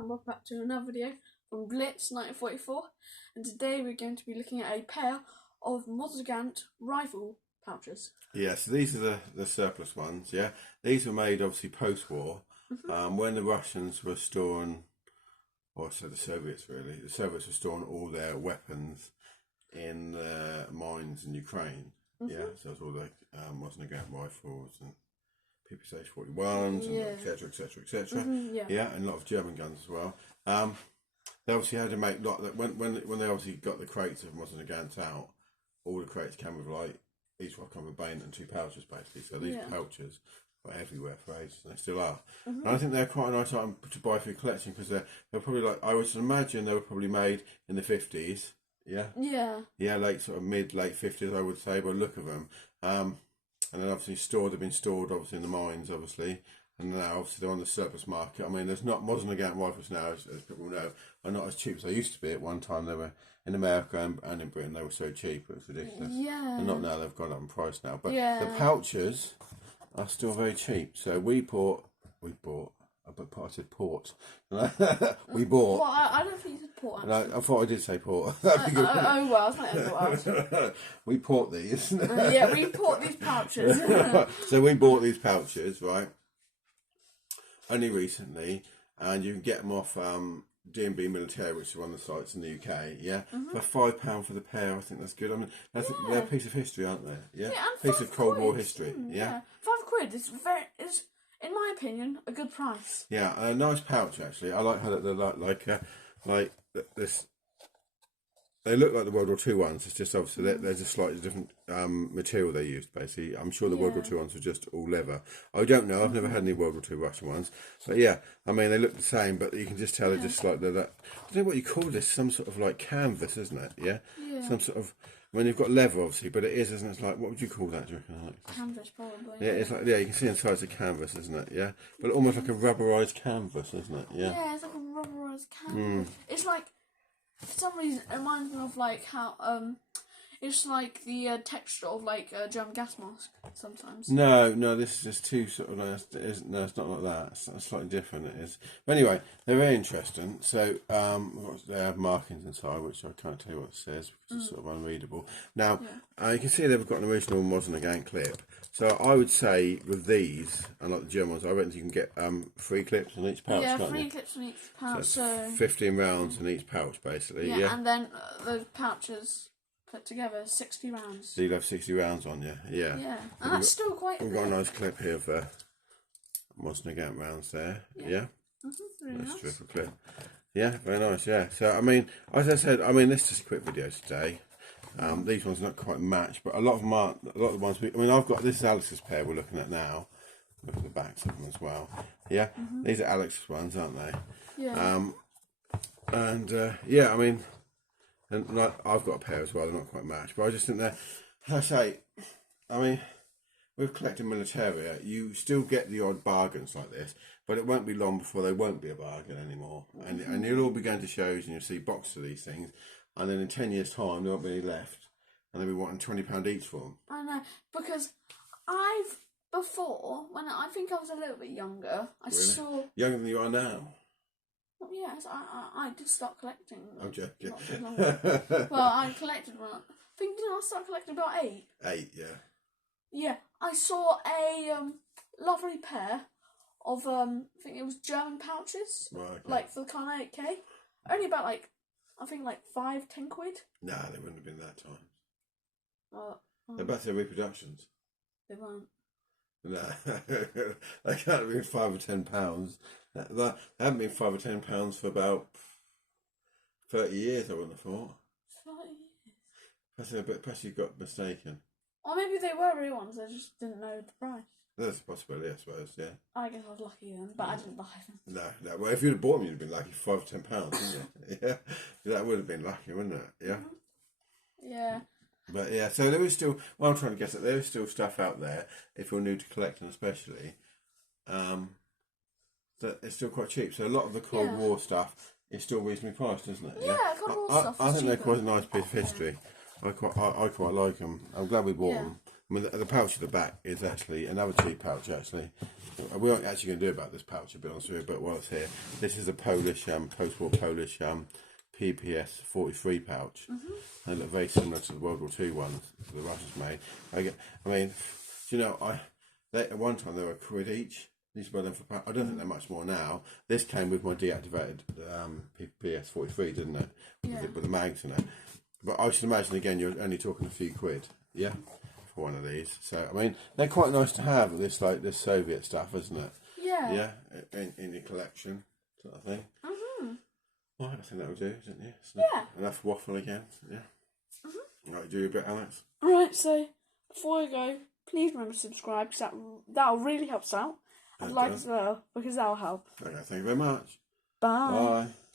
and welcome back to another video from Blitz 1944, and today we're going to be looking at a pair of Mosin Nagant rifle pouches. Yeah, so these are the surplus ones, yeah. These were made obviously post-war, when the Russians were storing, or so the Soviets really, the Soviets were storing all their weapons in mines in Ukraine, yeah. So it's all the Mosin Nagant rifles and PPSH-41s and etc, etc, etc. Yeah, and a lot of German guns as well. They obviously had to make when they obviously got the crates of Mosin Nagant out, all the crates came with like each one come with a bayonet and two pouches basically. So these pouches were everywhere for ages, and they still are. And I think they're quite a nice item to buy for your collection because they're probably like, I would imagine they were probably made in the 50s. Yeah. Yeah. Yeah, late 50s I would say by the look of them. And then obviously they've been stored obviously in the mines, obviously, and now obviously they're on the surplus market. I mean, there's not Mosin Nagant rifles now, as people know, are not as cheap as they used to be. At one time, they were in America and in Britain. They were so cheap, it was ridiculous. Yeah. And not now. They've gone up in price now. But the pouches are still very cheap. So we bought. I said port. We bought. Well, I don't think you said port. No, I thought I did say port. Oh well, I thought I was. We bought these. Yeah, we bought these pouches. So we bought these pouches, right? Only recently, and you can get them off D&B Military, which is one of the sites in the UK. Yeah, for £5 for the pair. I think that's good. I mean, they're a piece of history, aren't they? Yeah, piece of Cold War history. Yeah, £5. It's in my opinion, a good price. Yeah, a nice pouch actually. I like how they're like this. They look like the World War II ones. It's just obviously they're just slightly different material they used. Basically, I'm sure the World War II ones were just all leather. I don't know. I've never had any World War II Russian ones, but yeah, I mean they look the same, but you can just tell they're just like they're that. I don't know what you call this. Some sort of like canvas, isn't it? Yeah. Some sort of. I mean, you've got leather, obviously, but it is, isn't it? It's like, what would you call that, do you reckon? Like, canvas, probably. Yeah, it's like, you can see inside it's a canvas, isn't it? Yeah, but almost like a rubberised canvas, isn't it? Yeah. Yeah, it's like a rubberised canvas. It's like, for some reason, it reminds me of like how it's like the texture of like a German gas mask sometimes. No, this is just too sort of nice. No, it's not like that. It's slightly different. It is. But anyway, they're very interesting. So they have markings inside, which I can't tell you what it says because it's sort of unreadable. Now you can see they've got an original Mosin Nagant clip. So I would say with these, unlike the German ones, I reckon you can get 3 clips in each pouch. Yeah, 3 clips in each pouch. So 15 rounds in each pouch, basically. Yeah, and then those pouches put together 60 rounds. So you'll have 60 rounds on you, yeah. Yeah, and that's still quite. We've got a nice clip here of Mosin Nagant rounds there, yeah. Really nice nice. triple clip. Yeah, very nice, yeah. So I mean, as I said, this is just a quick video today. These ones are not quite matched, but a lot of them are. A lot of the ones I've got. This is Alex's pair we're looking at now. Look at the backs of them as well. Yeah, these are Alex's ones, aren't they? Yeah. Yeah, I mean. And like, I've got a pair as well, they're not quite matched, but I just think they're, with collecting militaria, you still get the odd bargains like this, but it won't be long before they won't be a bargain anymore. And you'll all be going to shows and you'll see boxes of these things, and then in 10 years' time, there won't be any left, and they'll be wanting £20 each for them. I know, because when I think I was a little bit younger, I saw... Younger than you are now? Well, yes, I did start collecting. I'm joking. Well, I collected one. I think I started collecting about 8. 8, yeah. Yeah, I saw a lovely pair of I think it was German pouches, right, okay. Like for the Khan 8K. Only about I think 5-10 quid. Nah, they wouldn't have been that time. Well, they're better than reproductions. They weren't. No, they can't have been £5 or £10. They haven't been £5 or £10 for about 30 years, I wouldn't have thought. 30 years? Perhaps you got mistaken. Or maybe they were real ones, I just didn't know the price. That's a possibility, I suppose, yeah. I guess I was lucky then, but I didn't buy them. No. Well, if you'd have bought them, you'd have been lucky for £5 or £10, wouldn't you? Yeah. That would have been lucky, wouldn't it? Yeah. Yeah. But yeah, so there is still, well, I'm trying to guess that there is still stuff out there, if you're new to collecting especially, that it's still quite cheap. So a lot of the Cold War stuff is still reasonably priced, isn't it? Yeah, Cold War stuff. I think they're quite a nice piece of history. I quite like them. I'm glad we bought them. I mean, the pouch at the back is actually another cheap pouch. Actually, we aren't actually going to do about this pouch, to be honest with you. But while it's here, this is a Polish, post-war Polish PPS 43 pouch. They look very similar to the World War II ones the Russians made. I mean, do you know, at one time they were £1 each. These buy them for pouch. I don't think they're much more now. This came with my deactivated PPS 43, didn't it? Yeah. With the mags in it. But I should imagine again you're only talking a few quid. Yeah. For one of these, so I mean they're quite nice to have. This Soviet stuff, isn't it? Yeah. Yeah, in your collection, sort of thing. Right, I think that will do, isn't it? Yeah. Enough waffle again. Yeah. Right, do your bit, Alex. Right. So before I go, please remember to subscribe because that'll really help us out. And like as well because that'll help. Okay, thank you very much. Bye. Bye.